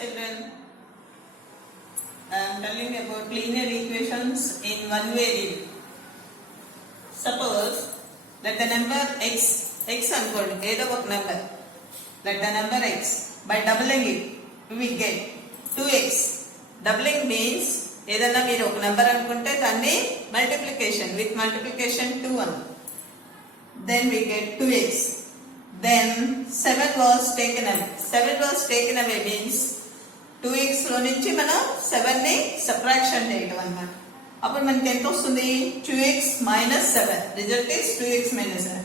children, I am telling about linear equations in one variable. Suppose let the number x అనుకోండి ఏదో ఒక number, let the number x, by doubling it we will get 2x. Doubling means ఏదన్నా మీరు ఒక number అనుకుంటే దాన్ని multiplication with multiplication 2 అని, then we get 2x. Then 7 was taken away. 7 was taken away means 2x లో నుంచి మనం 7 ని సబ్ట్రాక్షన్ చేయడం అన్నమాట. అప్పుడు మనకి ఎంత వస్తుంది? 2x minus 7. Result is 2x minus 7.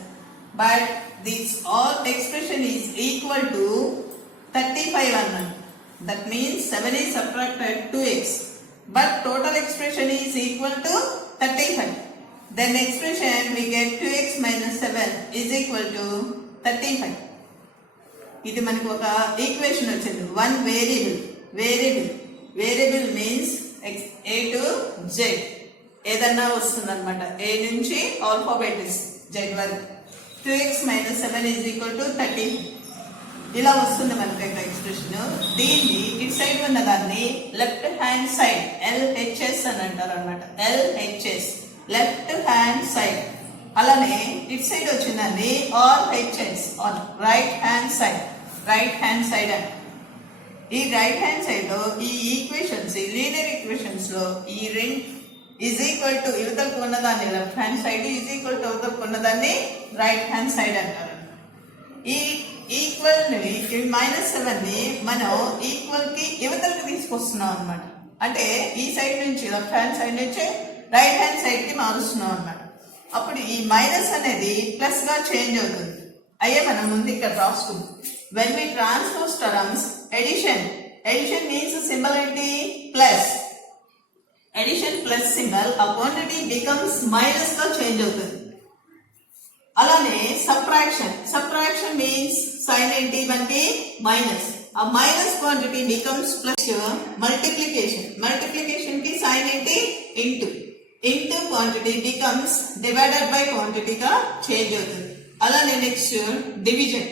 But this all expression is equal to 35 అన్నమాట. That means 7 is subtracted 2x. But total expression is equal to 35. Then expression we get 2x minus 7 is equal to 35. ఇది మనకు ఒక equation వచ్చింది. One variable means a to z ఏదన్నా వస్తుంది అనమాట. a నుంచి alphabet z వరకు. 2x minus 7 is equal to 30. ఇలా వస్తుంది మనకు ఇక్కడ ఎక్స్ప్రెషన్. దీన్ని ఇటు సైడ్ ఉన్న దాన్ని లెఫ్ట్ హ్యాండ్ సైడ్ LHS అని అంటారు అనమాట. LHS left hand side. అలానే ఇటు సైడ్ వచ్చిందాన్ని RHS or right hand side అని. ఈ రైట్ హ్యాండ్ సైడ్ లో ఈ ఈక్వేషన్స్, ఈ లీనియర్ ఈక్వేషన్స్ లో ఈ రెండు ఈజ్ ఈక్వల్ టు యువతలకు ఉన్నదాన్ని left hand side, is equal to యువతలకు ఉన్నదాన్ని రైట్ హ్యాండ్ సైడ్ అంటారు. ఈ ఈక్వల్ ని -7 ని మనం ఈక్వల్ కి యువతలకు తీసుకొస్తున్నాం అనమాట. అంటే ఈ సైడ్ నుంచి లెఫ్ట్ హ్యాండ్ సైడ్ నుంచి రైట్ హ్యాండ్ సైడ్ కి మారుస్తున్నాం అనమాట. అప్పుడు ఈ మైనస్ అనేది ప్లస్ గా చేంజ్ అవుతుంది. అయ్యే మనం ముందు ఇక్కడ రాసుకుందాం. when we transpose terms, addition means symbol ఏంటి? ప్లస్. addition ప్లస్ సింబల్ ఆ క్వాంటిటీ బికమ్స్ మైనస్ గా చేంజ్ అవుతుంది. అలానే సబ్ట్రాక్షన్ మీన్స్ సైన్ ఏంటి? మనకి మైనస్. ఆ minus quantity becomes plus. Multiplication కి సైన్ ఏంటి? Into quantity becomes divided by క్వాంటిటీగా చేంజ్ అవుతుంది. అలానే నెక్స్ట్ డివిజన్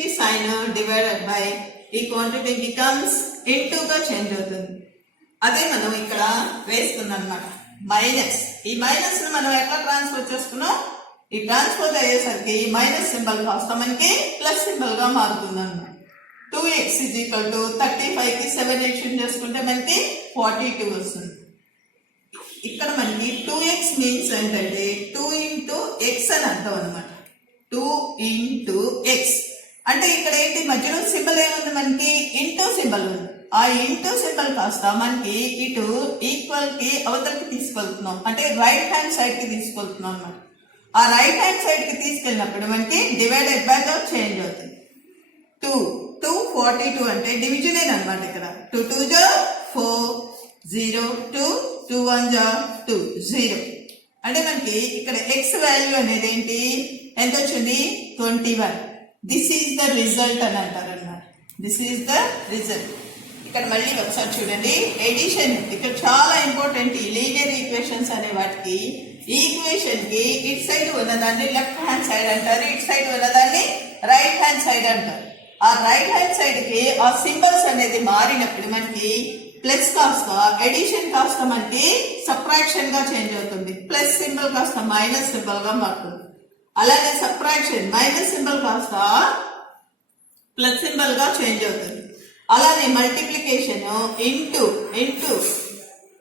కి సైన్ డివైడెడ్ బై ఈ క్వాంటిటీ బికమ్స్ ఇంటూగా చేంజ్ అవుతుంది. అదే మనం ఇక్కడ వేస్తున్నాం అన్నమాట. మైనస్. ఈ మైనస్ ను మనం ఎట్లా ట్రాన్స్ఫర్ చేసుకున్నాం? ఈ ట్రాన్స్ఫర్ అయ్యేసరికి ఈ మైనస్ సింబల్ కాస్త మనకి ప్లస్ సింబల్ గా మారుతుంది అన్నమాట. 2x is equal to 35 కి 7 ఎక్స్టెండ్ చేసుకుంటే మనకి 42 వస్తుంది. ఇక్కడ మనకి 2x మీన్స్ ఏంటంటే 2 into x అని అర్థం అనమాట. 2 into x అంటే ఇక్కడ ఏంటి? మధ్యలో సింబల్ ఏముంది? మనకి ఇంటూ సింబల్ ఉంది. ఆ ఇంటూ సింబల్ కాస్త మనకి ఇటు ఈక్వల్ కి అవతలకి తీసుకెళ్తున్నాం, అంటే రైట్ హ్యాండ్ సైడ్ కి తీసుకెళ్తున్నాం అనమాట. ఆ రైట్ హ్యాండ్ సైడ్ కి తీసుకెళ్ళినప్పుడు మనకి డివైడెడ్ బై గా చేంజ్ అవుతుంది. 242 అంటే డివిజన్ అనమాట. ఇక్కడ 2 2 జా 4, 0 2 2 1 జా 2 0 అంటే మనకి ఇక్కడ x వాల్యూ అనేది ఏంటి? ఎంత వచ్చింది? 21. దిస్ ఈజ్ ద రిజల్ట్ అని అంటారు అన్నమాట. This is the result. ఇక్కడ మళ్ళీ ఒకసారి చూడండి. ఎడిషన్ ఇక్కడ చాలా ఇంపార్టెంట్. ఈ లీనియర్ ఈక్వేషన్స్ అనే వాటికి ఈక్వేషన్ కి ఇటు సైడ్ ఉన్నదాన్ని లెఫ్ట్ హ్యాండ్ సైడ్ అంటారు, ఇటు సైడ్ ఉన్నదాన్ని రైట్ హ్యాండ్ సైడ్ అంటారు. ఆ రైట్ హ్యాండ్ సైడ్ కి ఆ సింబల్స్ అనేది మారినప్పుడు మనకి ప్లస్ కాస్త ఎడిషన్ కాస్త మనకి సబ్ట్రాక్షన్ గా చేంజ్ అవుతుంది. ప్లస్ సింబల్ కాస్త మైనస్ సింబల్ గా మారుతుంది. అలానే సబ్ట్రాక్షన్ మైనస్ సింబల్ కాస్త ప్లస్ సింబల్ గా చేంజ్ అవుతుంది. అలానే మల్టిప్లికేషన్ ఇంటూ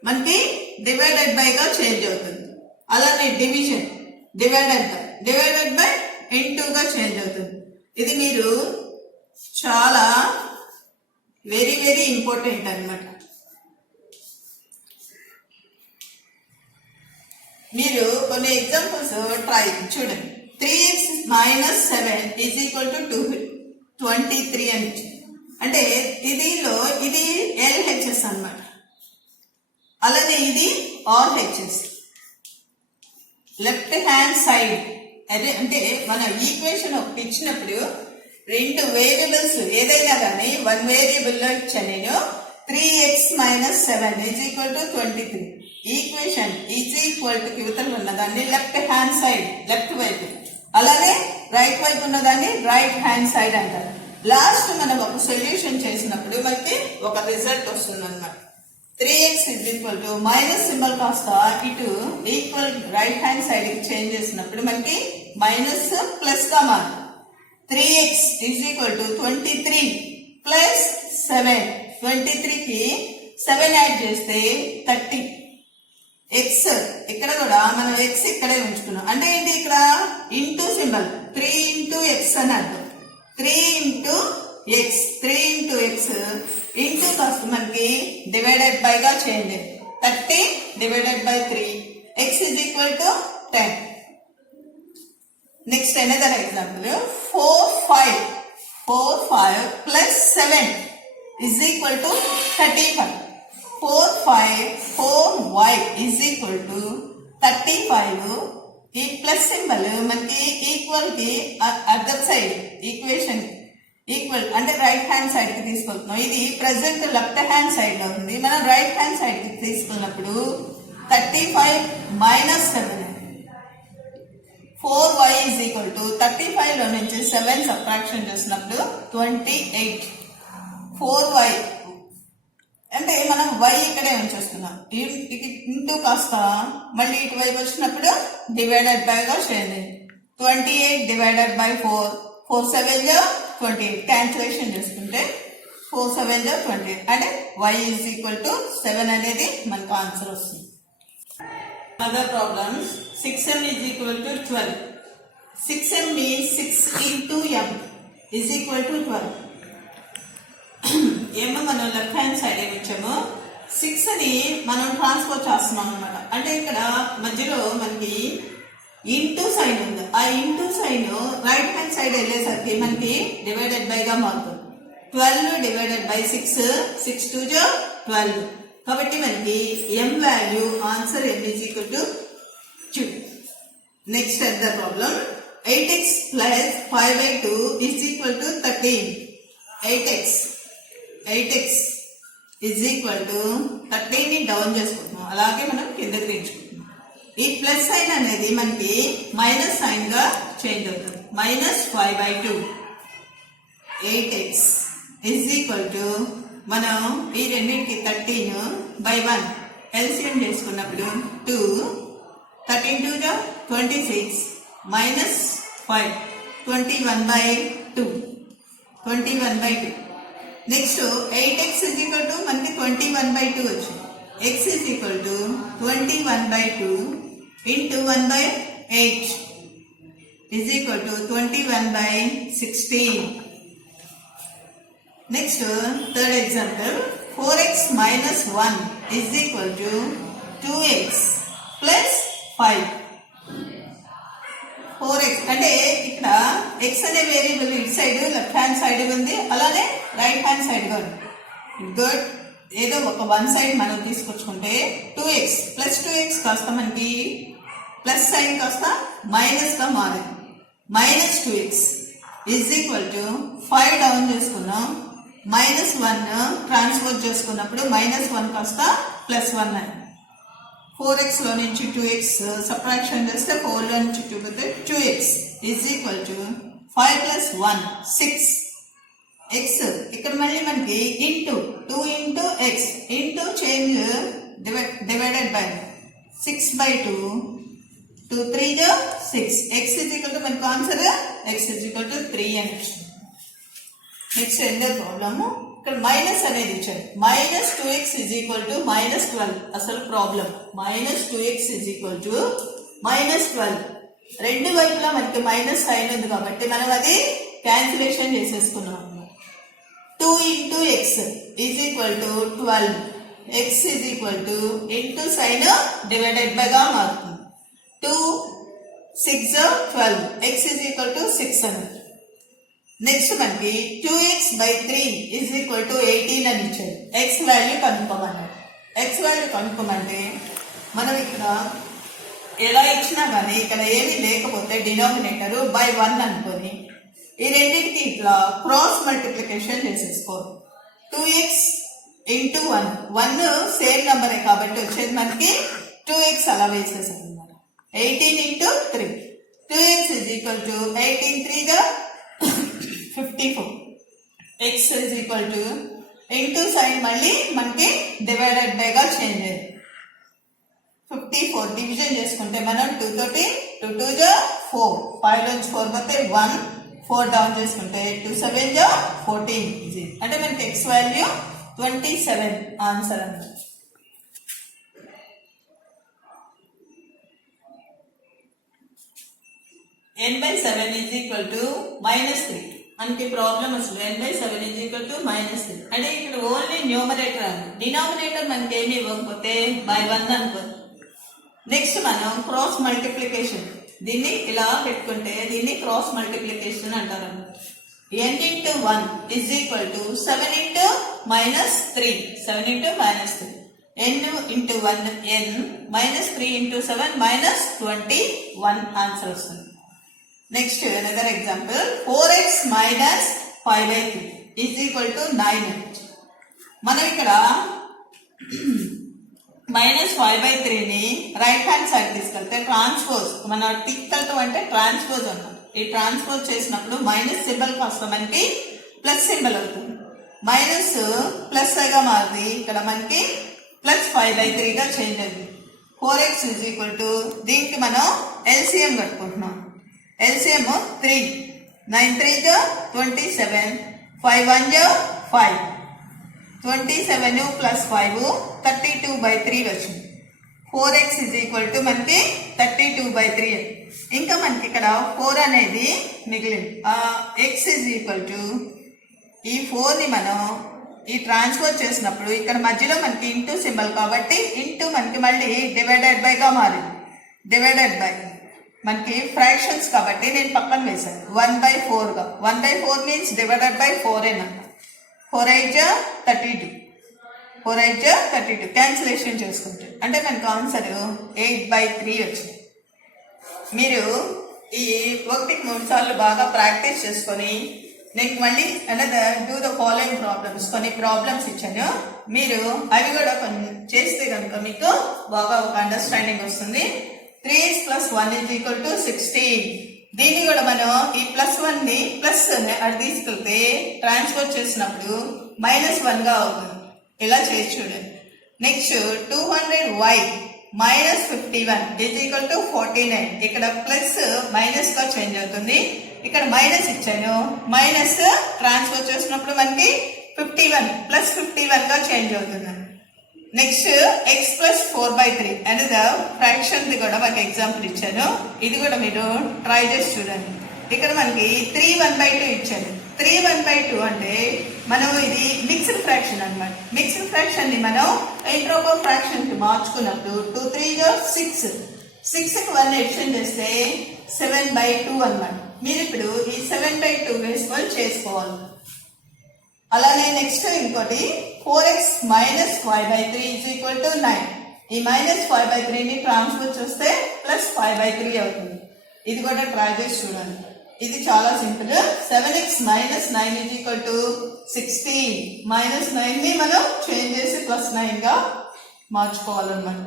మనకి డివైడెడ్ బై గా చేంజ్ అవుతుంది. అలానే డివిజన్ డివైడెడ్ బై ఇంటూగా చేంజ్ అవుతుంది. ఇది మీరు చాలా వెరీ ఇంపార్టెంట్ అన్నమాట. మీరు కొన్ని ఎగ్జాంపుల్స్ ట్రై చూడండి. 3x minus 7 is equal to 23 అని. అంటే ఇది LHS అన్నమాట. అలానే ఇది RHS లెఫ్ట్ హ్యాండ్ సైడ్. అదే అంటే మన ఈక్వేషన్ ఒకటి ఇచ్చినప్పుడు రెండు వేరియబుల్స్ ఏదైనా కానీ వన్ వేరియబుల్ లో ఇచ్చాను నేను. 3x minus 7 is equal to 23. Equation is equal to యువతలు ఉన్నదాన్ని లెఫ్ట్ హ్యాండ్ సైడ్, లెఫ్ట్ వైపు, అలానే రైట్ వైపు ఉన్నదాన్ని రైట్ హ్యాండ్ సైడ్ అంటారు. లాస్ట్ మనం ఒక సొల్యూషన్ చేసినప్పుడు మనకి ఒక రిజల్ట్ వస్తుంది అనమాట. 3x is equal to minus symbol కాస్త ఇటు ఈక్వల్ రైట్ హ్యాండ్ సైడ్ కి చేంజ్ చేసినప్పుడు మనకి మైనస్ ప్లస్ గా మారుతుంది. 3x is equal to 23 plus 7. 23 కి 7 యాడ్ చేస్తే 30. x ఇక్కడ కూడా మనం x ఇక్కడే ఉంచుకున్నాం. అంటే ఏంటి ఇక్కడ ఇంటూ సింబల్ 3 ఇంటూ ఎక్స్ అని అర్థం. 3 into X, 3 into X into కాస్త మనకి డివైడెడ్ బై గా change. 30 divided by 3 x is equal to 10. Next another example 4 5 plus 7 is equal to 35. 4y is equal to 35. ఈ ప్లస్ సింబల్ మనకి equal కి other side equation equal అంటే right hand side కి తీసుకెళ్తున్నాం. ఇది ప్రెసెంట్ లెఫ్ట్ హ్యాండ్ సైడ్ లో ఉంది. మనం రైట్ హ్యాండ్ సైడ్ కి తీసుకున్నప్పుడు 35 minus 7. 4y is equal to 35 లో నుంచి 7 సబ్ట్రాక్షన్ చేసినప్పుడు 28. 4y అంటే మనం y ఇక్కడే ఉంచేస్తున్నాం. ఇంటూ కాస్త మళ్ళీ ఇటువైపు వచ్చినప్పుడు డివైడెడ్ బై గా చేయండి. 28 డివైడెడ్ బై 4. 4 7 28. క్యాన్సిలేషన్ చేసుకుంటే 4 7 28. అంటే y is equal to 7 అనేది మనకు ఆన్సర్ వస్తుంది. Other problems 6m is equal to 12. 6m means 6 into m is equal to 12. ఏమో మనం లెఫ్ట్ హ్యాండ్ సైడ్ ఏమిచ్చాము 6 అని మనం ట్రాన్స్ఫర్ చేస్తున్నాం అనమాట. అంటే ఇక్కడ మధ్యలో మనకి ఇంటూ సైన్ ఉంది. ఆ into sine right hand side వెళ్ళేసరికి మనకి డివైడెడ్ బై గా మారుతుంది. 12 డివైడెడ్ బై 6 6 2 12. కాబట్టి మనకి m value answer m is equal to 2. Next other problem 8x plus 5y2 is equal to 13. 8x is equal to 13 ని down చేసుకుంటున్నాం. అలాగే మనం కిందకి తెచ్చుకుంటున్నాం. ఈ ప్లస్ సైన్ అనేది మనకి మైనస్ సైన్ గా చేంజ్ అవుతుంది. Minus 5/2. 8x is equal to మనం ఈ రెండింటికి 13/1 ఎల్సిఎం చేసుకున్నప్పుడు 2. 13 2 26 minus 5 21/2. 21/2. Next 8x is equal to మనకి 21/2 వచ్చింది. x is equal to 21/2 into 1/8 is equal to 21/16. Next third example 4x minus 1 is equal to 2x plus 5. 4x అంటే ఇక్కడ x అనే variable ఇటు సైడ్ లెఫ్ట్ హ్యాండ్ సైడ్ ఉంది, అలానే right hand side గా ఉంది. గుడ్. ఏదో ఒక వన్ సైడ్ మనం తీసుకొచ్చుకుంటే 2x ప్లస్ 2x కాస్త మనకి ప్లస్ సైన్ కాస్త మైనస్ గా మారింది. Minus 2x is equal to 5 down చేసుకున్నాం. మైనస్ 1 ట్రాన్స్ఫర్ చేసుకున్నప్పుడు మైనస్ 1 కాస్త ప్లస్ 1 అయింది. 4x లో నుంచి 2x సబ్ట్రాక్షన్ చేస్తే 4 లో నుంచి 2 పోతే 2x is equal to 5 plus 1 6. x ఇక్కడ మళ్ళీ మనకి into 2 into X into change divided by 6/2. 2 3 6. x is equal to మనకి answer x is equal to 3 అని వచ్చింది. నెక్స్ట్ రెండో ప్రాబ్లము ఇక్కడ మైనస్ అనేది ఇచ్చాడు. Minus 2x is equal to minus 12. అసలు problem minus 2x is equal to minus 12. రెండు వైపులా మనకి మైనస్ సైన్ ఉంది కాబట్టి మనం అది క్యాన్సిలేషన్ చేసేసుకున్నాం. 2 into X is equal to 12. X is equal to into sine divided by గా మారుతుంది. 2 6 12. ఎక్స్ ఈజ్ ఈక్వల్ టు 6 అని. నెక్స్ట్ మనకి 2x/3 ఈజ్ ఈక్వల్ టు 18 అని ఇచ్చాడు. ఎక్స్ వాల్యూ కనుక్కోమన్నాడు. ఎక్స్ వాల్యూ కనుక్కోమంటే మనం ఇక్కడ ఎలా ఇచ్చినా కానీ ఇక్కడ ఏమీ లేకపోతే డినామినేటర్ బై 1 అనుకొని ఈ రెండింటికి ఇట్లా క్రాస్ మల్టిప్లికేషన్ చేసేసుకోవాలి. 2x into 1. 1 సేమ్ నెంబరే కాబట్టి వచ్చేది మనకి 2x అలా వేసేసాం అనమాట. 18 into 3. 2x is equal to 18 3 54. x is equal to into sine మళ్ళీ మనకి డివైడెడ్ బై గా చేంజ్ అయ్యింది. 54 డివిజన్ చేసుకుంటే మనం 2 తోటి 2 2 జా 4, 5 నుంచి 4 పోతే 1, 4 డౌన్ చేసుకుంటే 2 7 జా 14 అంటే మనకి x వాల్యూ 27 ఆన్సర్ అన్నమాట. n/7 is equal to -3 మనకి ప్రాబ్లం అసలు n/7 is equal to -3 అంటే ఇక్కడ ఓన్లీ న్యూమరేటర్ అని, డినామినేటర్ మనకి ఏమి ఇవ్వకపోతే by 1 అనుకోండి. నెక్స్ట్ మనం క్రాస్ మల్టిప్లికేషన్, దీన్ని ఇలా పెట్టుకుంటే దీన్ని క్రాస్ మల్టిప్లికేషన్ అంటారు. n into 1 is equal to 7 into -3, 7 into -3, n into 1 n minus 3 into 7 minus 21 answer వస్తుంది. Next another example 4x minus 5/3 is equal to 9. మనం ఇక్కడ -5/3ని రైట్ హ్యాండ్ సైడ్ తీసుకెళ్తే ట్రాన్స్పోజ్, మన టిక్కల్తో అంటే ట్రాన్స్పోజ్ అన్నాం. ఈ ట్రాన్స్పోజ్ చేసినప్పుడు మైనస్ సింబల్ కాస్త మనకి ప్లస్ సింబల్ అవుతుంది. మైనస్ ప్లస్ గా మారింది, ఇక్కడ మనకి +5/3 గా చేంజ్ అయింది. 4x is equal to దీనికి మనం ఎల్సిఎం కట్టుకుంటున్నాం. ఎల్సిఎం 3, 9 3 జా 27, 5 1 జా 5, 27 + 5 32/3 వచ్చింది. 4x is equal to మనకి 32/3. ఇంకా మనకి ఇక్కడ 4 అనేది మిగిలింది. x is equal to ఈ 4ని మనం ఈ ట్రాన్స్ఫర్ చేసినప్పుడు ఇక్కడ మధ్యలో మనకి ఇంటూ సింబల్ కాబట్టి ఇంటూ మనకి మళ్ళీ డివైడెడ్ బై గా మారింది. డివైడెడ్ బై మనకి ఫ్రాక్షన్స్ కాబట్టి నేను పక్కన వేసాను 1/4 గా. 1/4 మీన్స్ డివైడెడ్ బై 4 ఏనన్నా. 4 8 జా 32, 4 8 జా 32 క్యాన్సిలేషన్ చేసుకుంటే అంటే మనకు ఆన్సర్ 8/3 వచ్చింది. మీరు ఈ 1-3 సార్లు బాగా ప్రాక్టీస్ చేసుకొని నేను మళ్ళీ డూ ద ఫాలోయింగ్ ప్రాబ్లమ్స్, కొన్ని ప్రాబ్లమ్స్ ఇచ్చాను, మీరు అవి కూడా కొన్ని చేస్తే కనుక మీకు బాగా ఒక అండర్స్టాండింగ్ వస్తుంది. 3x + 1 is equal to 16. దీన్ని కూడా మనం ఈ +1 ని ప్లస్ అది తీసుకెళ్తే ట్రాన్స్ఫర్ చేసినప్పుడు -1 గా అవుతుంది. ఇలా చేసి చూడండి. Next 200y -51 is equal to 49. ఇక్కడ ప్లస్ మైనస్ గా చేంజ్ అవుతుంది. ఇక్కడ మైనస్ ఇచ్చాను, మైనస్ ట్రాన్స్ఫర్ చేసినప్పుడు మనకి 51 +51 గా చేంజ్ అవుతుంది. నెక్స్ట్ x + 4/3 అనేది ఫ్రాక్షన్ కూడా మనకి ఎగ్జాంపుల్ ఇచ్చాను. ఇది కూడా మీరు ట్రై చేసి చూడండి. ఇక్కడ మనకి 3 1/2 ఇచ్చాను. 3 1/2 అంటే మనం ఇది మిక్స్డ్ ఫ్రాక్షన్ అన్నమాట. మిక్స్డ్ ఫ్రాక్షన్ ని మనం ఇంప్రాపర్ ఫ్రాక్షన్ కి మార్చుకున్నప్పుడు 2 3 6, 6కి 1 ఎడిషన్ చేస్తే 7/2 అన్నమాట. మీరు ఇప్పుడు ఈ 7/2 వేసుకొని చేసుకోవాలి. అలానే నెక్స్ట్ ఇంకోటి 4x - 5/3 is equal to 9. ఈ -5/3ని ట్రాన్స్ఫర్ చేస్తే +5/3 అవుతుంది. ఇది కూడా ట్రై చేసి చూడండి. ఇది చాలా simple. 7x - 9 is equal to 16. -9ని మనం చేంజ్ చేసి +9 గా మార్చుకోవాలన్నమాట.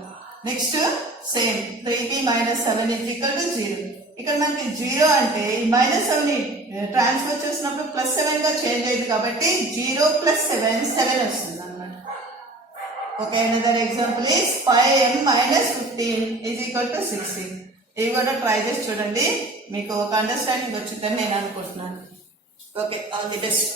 Next same 3b - 7 is equal to 0. ఇక్కడ మనకి 0 అంటే -7ని ట్రాన్స్ఫర్ చేసినప్పుడు +7 గా చేంజ్ అయింది కాబట్టి 0 + 7 7 వస్తుంది అన్నమాట. Okay, another example is 5m - 15 is equal to 16. ఇవి కూడా ట్రై చేసి చూడండి, మీకు ఒక అండర్స్టాండింగ్ వచ్చిందని నేను అనుకుంటున్నాను. Okay, all the best.